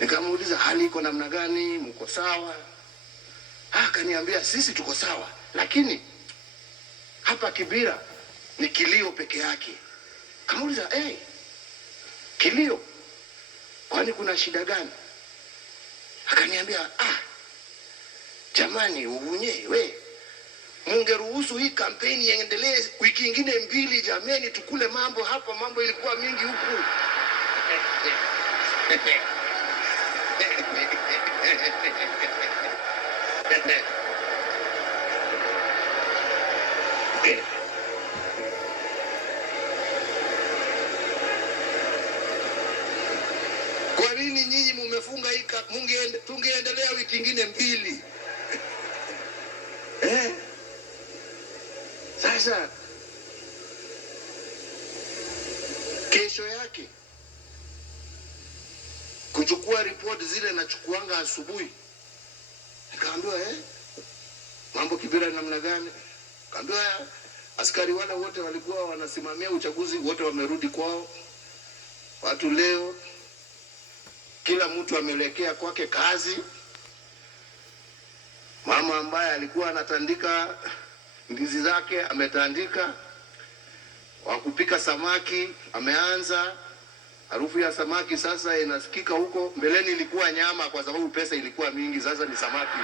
Nikamuuliza hali iko namna gani, mko sawa? Akaniambia sisi tuko sawa, lakini hapa Kibira ni kilio peke yake. Kamuuliza kilio, kwani kuna shida gani? Akaniambia jamani, Uhunye we, mungeruhusu hii kampeni iendelee wiki nyingine 2 jameni, tukule mambo hapa, mambo ilikuwa mingi huku. Kwa nini nyinyi mumefunga hii? Tungeendelea wiki nyingine 2. Sasa kesho yake kuchukua report zile nachukuanga asubuhi, nikaambiwa mambo Kibira namna gani? Kaambiwa askari wale wote walikuwa wanasimamia uchaguzi wote wamerudi kwao. Watu leo kila mtu amelekea kwake kazi. Mama ambaye alikuwa anatandika ndizi zake ametandika, wakupika samaki ameanza. Harufu ya samaki sasa inasikika huko. Mbeleni ilikuwa nyama kwa sababu pesa ilikuwa mingi, sasa ni samaki.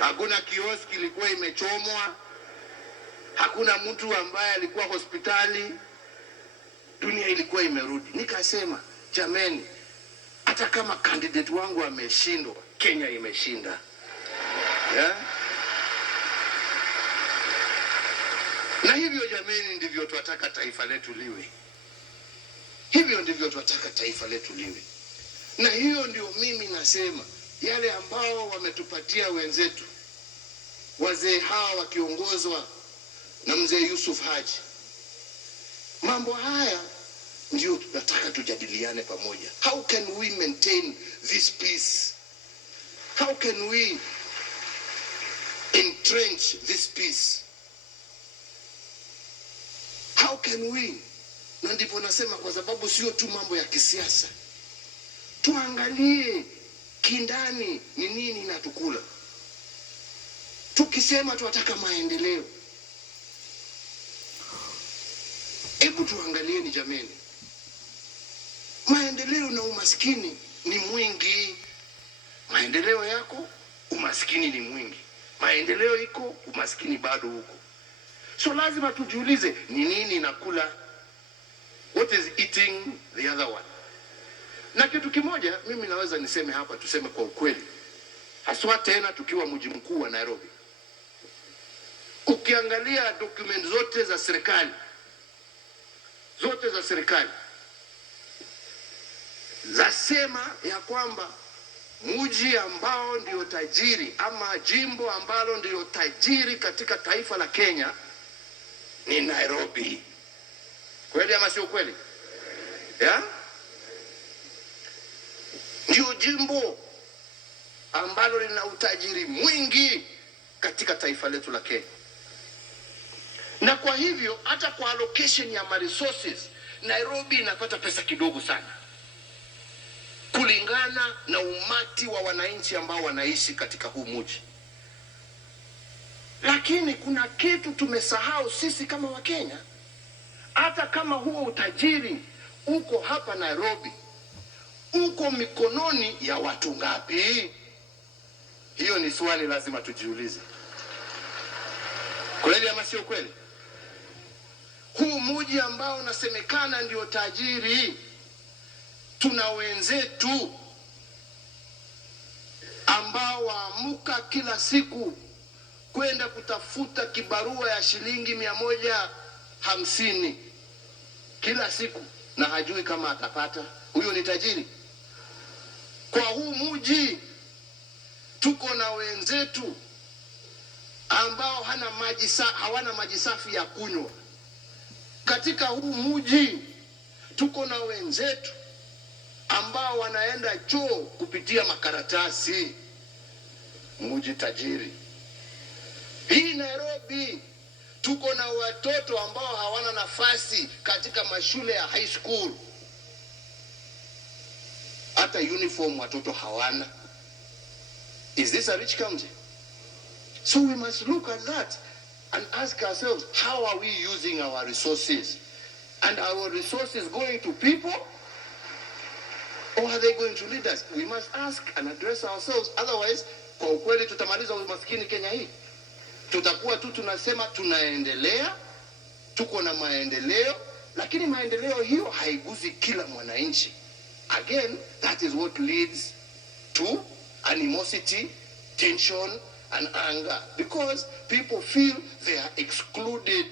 Hakuna kioski ilikuwa imechomwa, hakuna mtu ambaye alikuwa hospitali, dunia ilikuwa imerudi. Nikasema jameni, hata kama candidate wangu ameshindwa, Kenya imeshinda. Na hivyo jameni, ndivyo tunataka taifa letu liwe. Hivyo ndivyo tunataka taifa letu liwe. Na hiyo ndio mimi nasema, yale ambao wametupatia wenzetu, wazee hawa wakiongozwa na mzee Yusuf Haji, mambo haya ndio tunataka tujadiliane pamoja. How can we maintain this peace? How can we entrench this peace? How can we? Na ndipo nasema, kwa sababu sio tu mambo ya kisiasa, tuangalie kindani ni nini natukula. Tukisema tunataka maendeleo, hebu tuangalieni jameni, maendeleo na umaskini ni mwingi. Maendeleo yako, umaskini ni mwingi. Maendeleo iko, umaskini bado huko. So lazima tujiulize ni nini nakula, what is eating the other one. Na kitu kimoja mimi naweza niseme hapa, tuseme kwa ukweli, haswa tena tukiwa mji mkuu wa Nairobi. Ukiangalia document zote za serikali zasema ya kwamba mji ambao ndio tajiri ama jimbo ambalo ndio tajiri katika taifa la Kenya ni Nairobi. Kweli ama sio kweli? Ndio jimbo ambalo lina utajiri mwingi katika taifa letu la Kenya. Na kwa hivyo hata kwa allocation ya resources, Nairobi inapata pesa kidogo sana kulingana na umati wa wananchi ambao wanaishi katika huu mji. Lakini kuna kitu tumesahau sisi kama Wakenya. Hata kama huo utajiri uko hapa Nairobi, uko mikononi ya watu ngapi? Hiyo ni swali lazima tujiulize. Kweli ama sio kweli? Huu mji ambao unasemekana ndio tajiri, tuna wenzetu ambao waamuka kila siku kwenda kutafuta kibarua ya shilingi 150 kila siku na hajui kama atapata. Huyo ni tajiri? Kwa huu mji tuko na wenzetu ambao hawana maji safi ya kunywa. Katika huu mji tuko na wenzetu ambao wanaenda choo kupitia makaratasi. Mji tajiri. Hii Nairobi tuko na watoto ambao hawana nafasi katika mashule ya high school. Hata uniform watoto hawana. Is this a rich county? So we must look at that and ask ourselves, how are we using our resources? And our resources going to people? Or are they going to lead us? We must ask and address ourselves. Otherwise, kwa ukweli tutamaliza umaskini Kenya hii. Tutakuwa tu tunasema tunaendelea, tuko na maendeleo, lakini maendeleo hiyo haiguzi kila mwananchi. Again, that is what leads to animosity, tension, and anger, because people feel they are excluded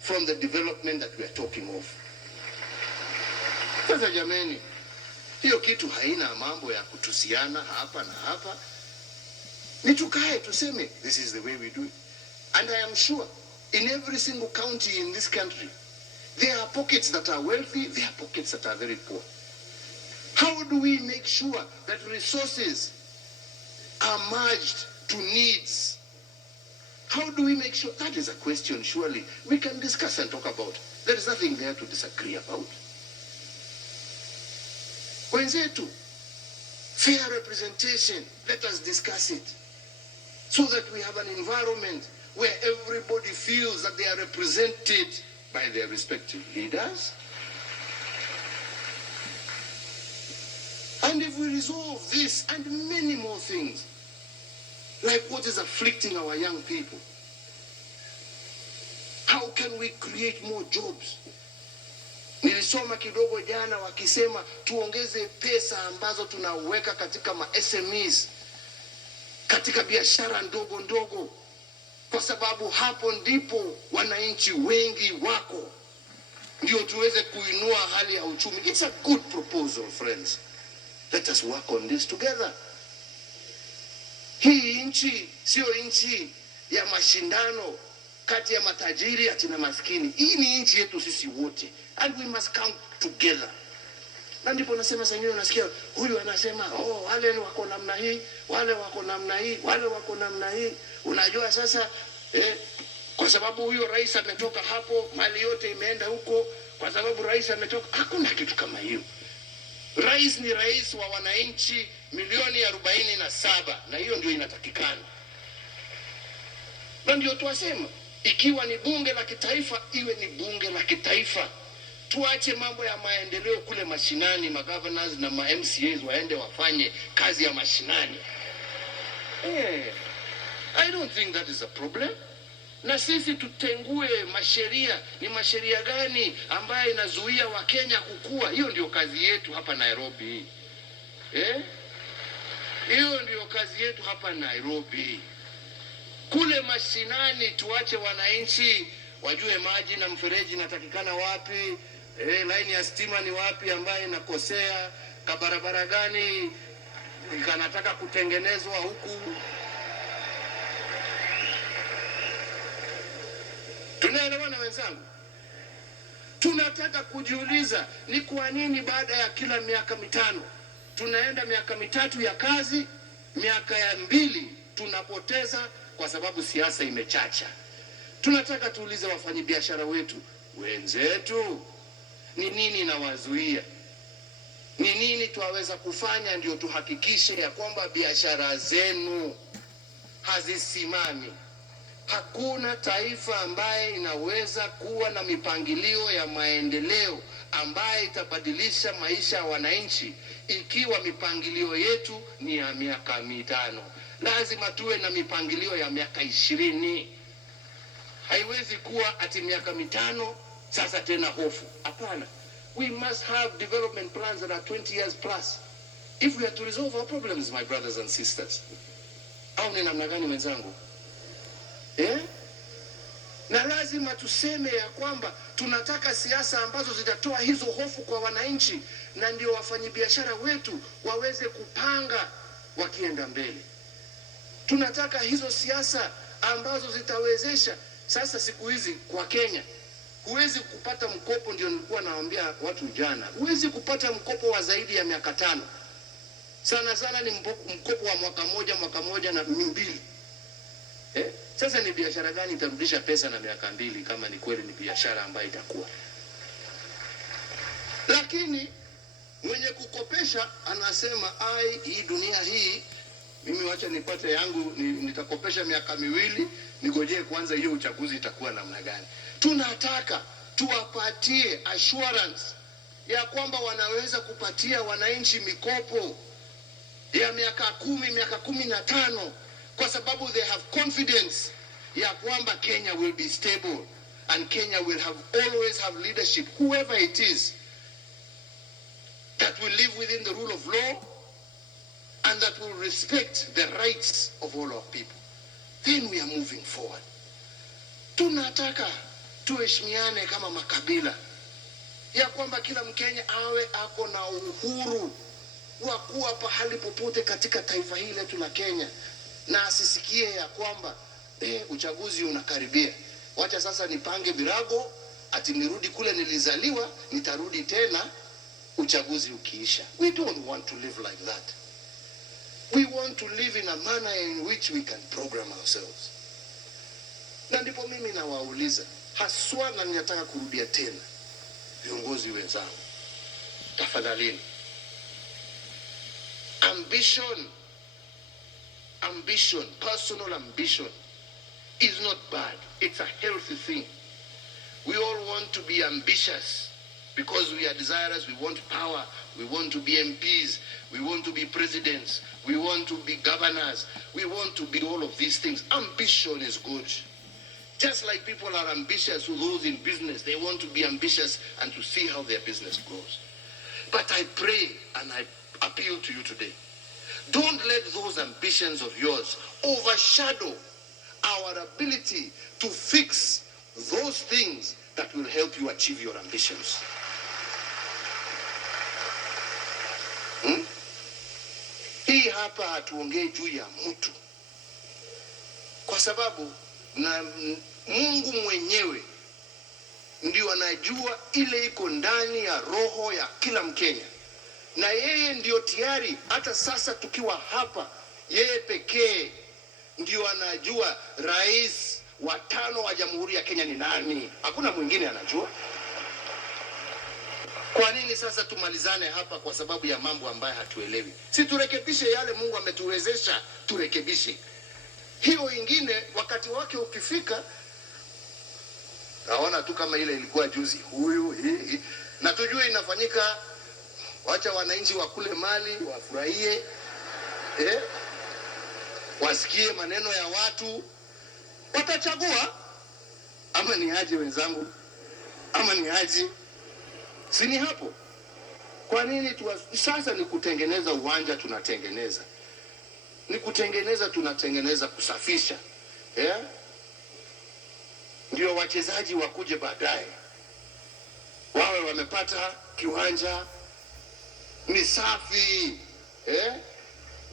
from the development that we are talking of. Sasa jameni, hiyo kitu haina mambo ya kutusiana hapa na hapa. Ni tukae tuseme, this is the way we do it. And I am sure in every single county in this country, there are pockets that are wealthy, there are pockets that are very poor. How do we make sure that resources are merged to needs? How do we make sure? That is a question surely we can discuss and talk about. There is nothing there to disagree about. Wenzetu, fair representation, let us discuss it, so that we have an environment where everybody feels that they are represented by their respective leaders. And if we resolve this and many more things, like what is afflicting our young people, how can we create more jobs? Nilisoma kidogo jana wakisema tuongeze pesa ambazo tunaweka katika ma SMEs, katika biashara ndogo ndogo, kwa sababu hapo ndipo wananchi wengi wako, ndio tuweze kuinua hali ya uchumi. It's a good proposal, friends. Let us work on this together. Hii nchi sio nchi ya mashindano kati ya matajiri ati na maskini. Hii ni nchi yetu sisi wote, and we must come together. Na ndipo nasema sasa, unasikia huyu anasema wale wako namna hii, wale wako namna hii, wale wako namna hii. Unajua sasa kwa sababu huyo rais ametoka hapo, mali yote imeenda huko, kwa sababu rais ametoka. Hakuna kitu kama hiyo. Rais ni rais wa wananchi milioni 47, na hiyo ndio inatakikana. Na ndio tuwasema, ikiwa ni bunge la kitaifa, iwe ni bunge la kitaifa. Tuache mambo ya maendeleo kule mashinani, magovernors na MCAs waende wafanye kazi ya mashinani. I don't think that is a problem. Na sisi tutengue masheria, ni masheria gani ambaye inazuia Wakenya kukua. Hiyo ndio kazi yetu hapa Nairobi. Hiyo ndio kazi yetu hapa Nairobi. Kule mashinani tuache wananchi wajue maji na mfereji natakikana wapi, line ya stima ni wapi ambaye inakosea, kabarabara gani kanataka kutengenezwa huku. Tunaelewana wenzangu? Tunataka kujiuliza ni kwa nini baada ya kila miaka mitano tunaenda miaka mitatu ya kazi, miaka ya 2 tunapoteza kwa sababu siasa imechacha. Tunataka tuulize wafanyabiashara wetu wenzetu, ni nini inawazuia? Ni nini tuwaweza kufanya ndio tuhakikishe ya kwamba biashara zenu hazisimami? Hakuna taifa ambaye inaweza kuwa na mipangilio ya maendeleo ambaye itabadilisha maisha ya wananchi ikiwa mipangilio yetu ni ya miaka 5. Lazima tuwe na mipangilio ya miaka 20. Haiwezi kuwa ati miaka 5 sasa tena hofu. Hapana. We must have development plans that are 20 years plus if we are to resolve our problems, my brothers and sisters. Au ni namna gani wenzangu? Na lazima tuseme ya kwamba tunataka siasa ambazo zitatoa hizo hofu kwa wananchi, na ndio wafanyabiashara wetu waweze kupanga wakienda mbele. Tunataka hizo siasa ambazo zitawezesha. Sasa siku hizi kwa Kenya huwezi kupata mkopo, ndio nilikuwa naambia watu jana, huwezi kupata mkopo wa zaidi ya miaka 5. Sana sana ni mkopo wa mwaka moja na 2. Sasa ni biashara gani itarudisha pesa na miaka 2 kama ni kweli ni biashara ambayo itakuwa? Lakini mwenye kukopesha anasema hii dunia hii mimi wacha nipate yangu, nitakopesha miaka 2, nigojee kwanza hiyo uchaguzi itakuwa namna gani. Tunataka tuwapatie assurance ya kwamba wanaweza kupatia wananchi mikopo ya miaka 10, miaka 15, kwa sababu they have confidence ya kwamba Kenya will be stable and Kenya will always have leadership, whoever it is, that will live within the rule of law and that will respect the rights of all our people. Then we are moving forward. Tunataka tuheshimiane kama makabila, ya kwamba kila Mkenya awe ako na uhuru wa kuwa pahali popote katika taifa hili letu la Kenya, na asisikie ya kwamba uchaguzi unakaribia, wacha sasa nipange virago ati nirudi kule nilizaliwa, nitarudi tena uchaguzi ukiisha. We don't want to live like that. We want to live in a manner in which we can program ourselves. Na ndipo mimi nawauliza haswa, na ninataka kurudia tena, viongozi wenzangu, tafadhalini, ambition, personal ambition is not bad. It's a healthy thing. We all want to be ambitious because we are desirous. We want power. We want to be MPs. We want to be presidents. We want to be governors. We want to be all of these things. Ambition is good. Just like people are ambitious, those in business, they want to be ambitious and to see how their business grows. But I pray and I appeal to you today, don't let those ambitions of yours overshadow our ability to fix those things that will help you achieve your ambitions. Hii hapa hatuongei juu ya mtu, kwa sababu na Mungu mwenyewe ndio anajua ile iko ndani ya roho ya kila Mkenya, na yeye ndio tayari hata sasa tukiwa hapa, yeye pekee ndio anajua rais wa 5 wa Jamhuri ya Kenya ni nani. Hakuna mwingine anajua. Kwa nini sasa tumalizane hapa kwa sababu ya mambo ambayo hatuelewi? Si turekebishe yale Mungu ametuwezesha turekebishe. Hiyo ingine wakati wake ukifika, naona tu kama ile ilikuwa juzi hii. Na tujue inafanyika, wacha wananchi wakule mali, wafurahie, wasikie maneno ya watu, watachagua ama ni aje wenzangu, ama ni aje. Sini hapo. Kwa nini sasa ni kutengeneza uwanja tunatengeneza. Ni kutengeneza tunatengeneza, kusafisha. Ndio wachezaji wakuje baadaye wawe wamepata kiwanja ni safi.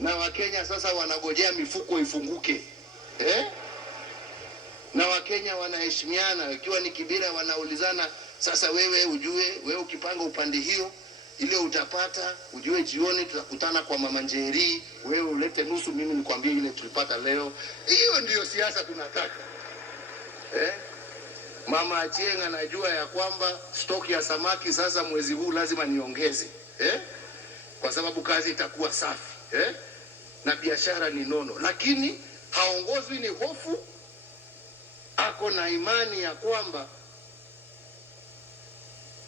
Na Wakenya sasa wanagojea mifuko ifunguke. Na Wakenya wanaheshimiana, ikiwa ni Kibira wanaulizana, sasa wewe ujue, wewe ukipanga upande hiyo ile utapata, ujue jioni tutakutana kwa Mama Njeri, wewe ulete nusu, mimi nikwambie ile tulipata leo. Hiyo ndio siasa tunataka. Mama Achieng' anajua ya kwamba stock ya samaki sasa mwezi huu lazima niongeze. Kwa sababu kazi itakuwa safi. Na biashara ni nono. Lakini haongozwi ni hofu, ako na imani ya kwamba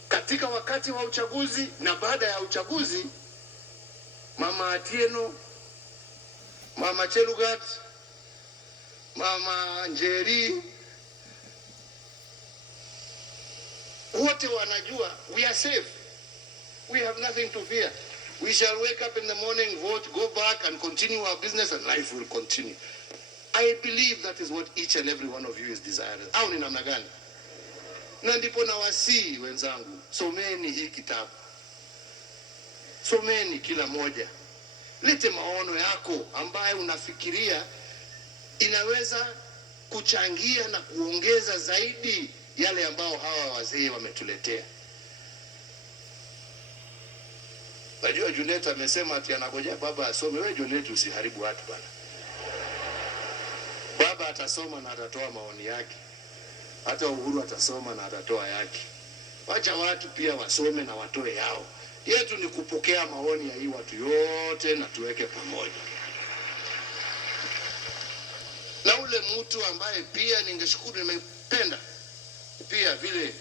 katika wakati wa uchaguzi na baada ya uchaguzi, Mama Atieno, Mama Chelugat, Mama Njeri, wote wanajua we are safe. We have nothing to fear. We shall wake up in the morning, vote, go back and continue our business, and life will continue. I believe that is what each and every one of you is desiring. Au ni namna gani? Na ndipo na wasii wenzangu, someni hii kitabu. Someni kila moja. Lete maono yako ambayo unafikiria inaweza kuchangia na kuongeza zaidi yale ambao hawa wazee wametuletea. Najua Junet amesema ati anagojea baba asome. Wewe Junet usiharibu watu bana. Baba Baba atasoma na atatoa maoni yake, hata Uhuru atasoma na atatoa yake. Wacha watu pia wasome na watoe yao. Yetu ni kupokea maoni ya hii watu yote na tuweke pamoja. Na ule mtu ambaye pia ningeshukuru, nimependa pia vile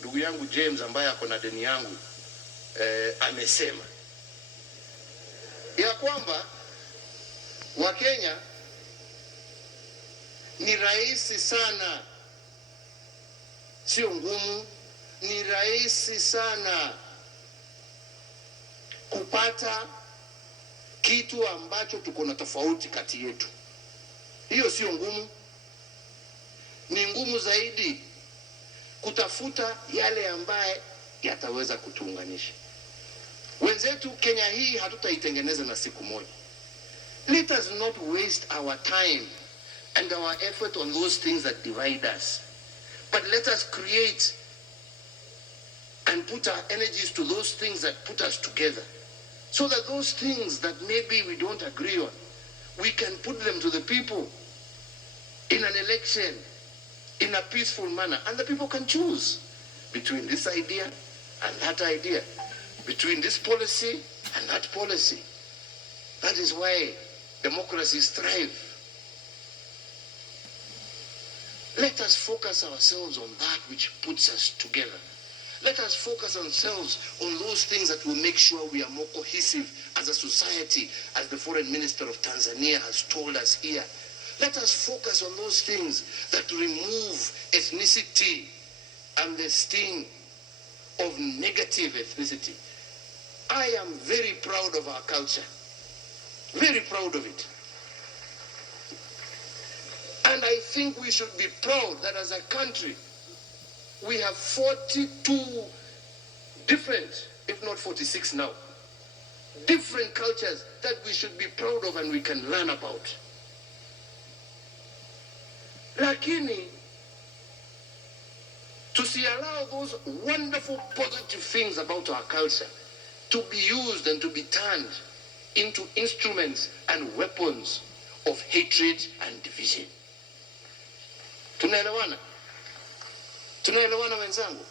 ndugu yangu James ambaye ako na deni yangu amesema ya kwamba Wakenya ni rahisi sana, sio ngumu, ni rahisi sana kupata kitu ambacho tuko na tofauti kati yetu. Hiyo sio ngumu. Ni ngumu zaidi kutafuta yale ambaye yataweza kutuunganisha. Wenzetu Kenya hii hatutaitengeneza na siku moja. Let us not waste our time and our effort on those things that divide us. But let us create and put our energies to those things that put us together. So that those things that maybe we don't agree on, we can put them to the people in an election, in a peaceful manner. And the people can choose between this idea and that idea, between this policy and that policy. That is why democracies thrive. Let us focus ourselves on that which puts us together. Let us focus ourselves on those things that will make sure we are more cohesive as a society, as the Foreign Minister of Tanzania has told us here. Let us focus on those things that remove ethnicity and the sting of negative ethnicity. I am very proud of our culture. Very proud of it. And I think we should be proud that as a country, we have 42 different, if not 46 now, different cultures that we should be proud of and we can learn about. Lakini, allow those wonderful positive things about our culture to be used and to be turned into instruments and weapons of hatred and division. Tunaelewana? Tunaelewana wenzangu?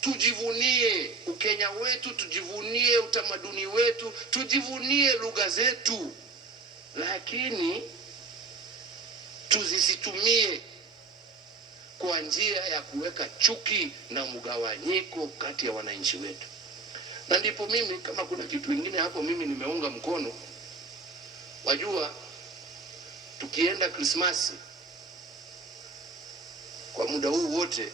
Tujivunie Ukenya wetu, tujivunie utamaduni wetu, tujivunie lugha zetu. Lakini tuzisitumie kwa njia ya kuweka chuki na mgawanyiko kati ya wananchi wetu. Na ndipo mimi, kama kuna kitu kingine hapo mimi nimeunga mkono, wajua tukienda Krismasi kwa muda huu wote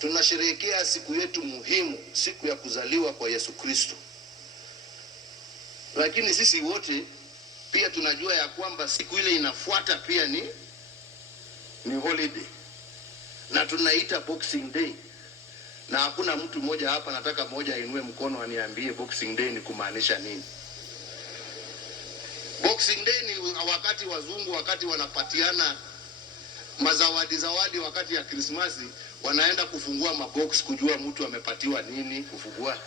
tunasherehekea siku yetu muhimu, siku ya kuzaliwa kwa Yesu Kristo. Lakini sisi wote pia tunajua ya kwamba siku ile inafuata pia ni holiday. Na tunaita Boxing Day. Na hakuna mtu mmoja hapa, nataka mmoja ainue mkono aniambie Boxing Day ni kumaanisha nini? Boxing Day ni wakati wazungu, wakati wanapatiana zawadi wakati ya Krismasi, wanaenda kufungua mabox kujua mtu amepatiwa nini kufungua.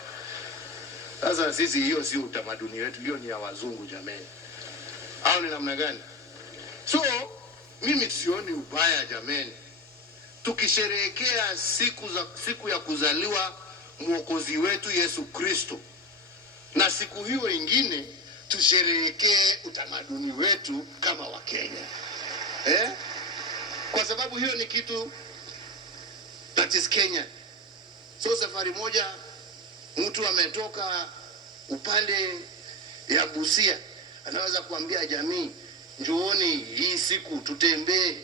Sasa sisi hiyo sio utamaduni wetu, hiyo ni ya wazungu jameni. Au ni namna gani? So mimi sioni ubaya jameni tukisherehekea siku ya kuzaliwa Mwokozi wetu Yesu Kristo, na siku hiyo ingine tusherehekee utamaduni wetu kama Wakenya. Kwa sababu hiyo ni kitu that is Kenya. So safari moja mtu ametoka upande ya Busia, anaweza kuambia jamii, njooni hii siku tutembee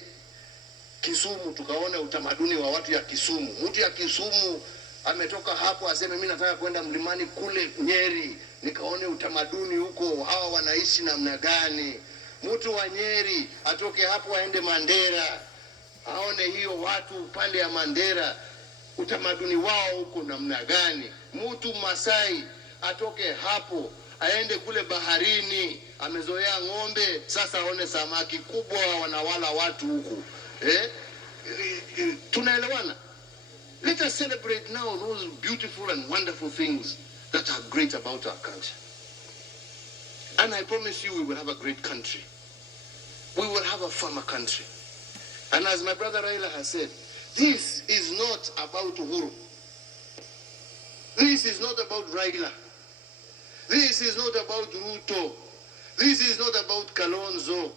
Kisumu tukaone utamaduni wa watu ya Kisumu. Mtu ya Kisumu ametoka hapo aseme mimi nataka kwenda mlimani kule Nyeri nikaone utamaduni huko, hawa wanaishi namna gani. Mtu wa Nyeri atoke hapo aende Mandera aone hiyo watu upande ya Mandera utamaduni wao huko namna gani. Mtu Masai atoke hapo aende kule baharini, amezoea ng'ombe, sasa aone samaki kubwa wanawala watu huko. Tunaelewana? Let us celebrate now those beautiful and wonderful things that are great about our culture. And I promise you we will have a great country. We will have have a farmer country. And as my brother Raila has said, this is not about Uhuru. This is not about Raila. This is not about Ruto. This is not about Kalonzo.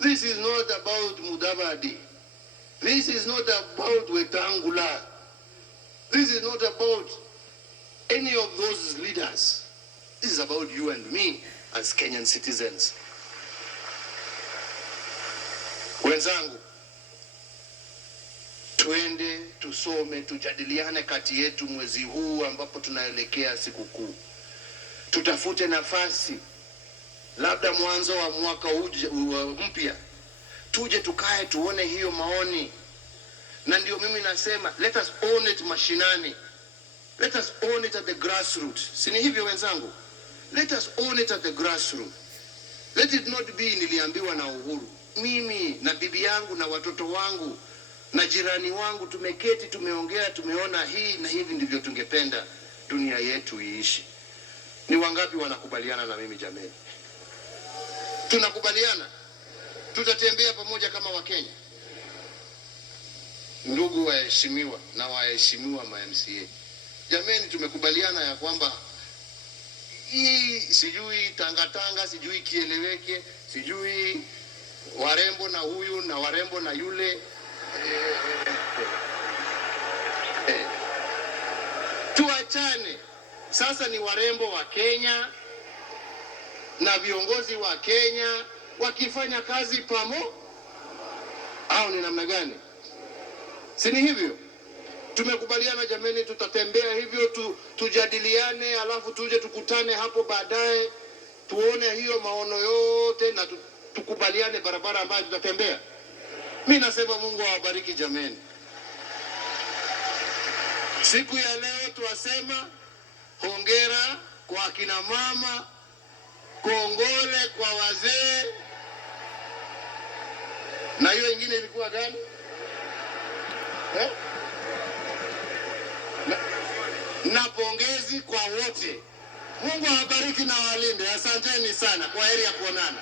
This is not about Mudavadi. This is not about Wetangula. This is not about any of those leaders. This is about you and me as Kenyan citizens. Wenzangu, tuende, tusome, tujadiliane kati yetu mwezi huu ambapo tunaelekea sikukuu. Tutafute nafasi, labda mwanzo wa mwaka mpya, tuje tukae tuone hiyo maoni. Na ndio mimi nasema, let us own it mashinani. Let us own it at the grassroots. Si ni hivyo wenzangu? Let us own it at the grassroots. Let it not be niliambiwa na Uhuru. Mimi na bibi yangu na watoto wangu na jirani wangu tumeketi, tumeongea, tumeona hii na hivi ndivyo tungependa dunia yetu iishi. Ni wangapi wanakubaliana na mimi jameni? Tunakubaliana? Tutatembea pamoja kama Wakenya? Ndugu waheshimiwa na waheshimiwa ma-MCA, jameni, tumekubaliana ya kwamba hii sijui tangatanga, sijui kieleweke, sijui warembo na huyu na warembo na yule, tuachane. Sasa ni warembo wa Kenya na viongozi wa Kenya wakifanya kazi au ni namna gani? Si ni hivyo? Tumekubaliana jameni, tutatembea hivyo, tujadiliane, alafu tuje tukutane hapo baadaye, tuone hiyo maono yote na tukubaliane barabara ambayo tutatembea. Mimi nasema Mungu awabariki jameni. Siku ya leo tuwasema hongera kwa akina mama, kongole kwa wazee, na hiyo ingine ilikuwa gani? Na pongezi kwa wote. Mungu awabariki na walinde. Asanteni sana. Kwa heri ya kuonana.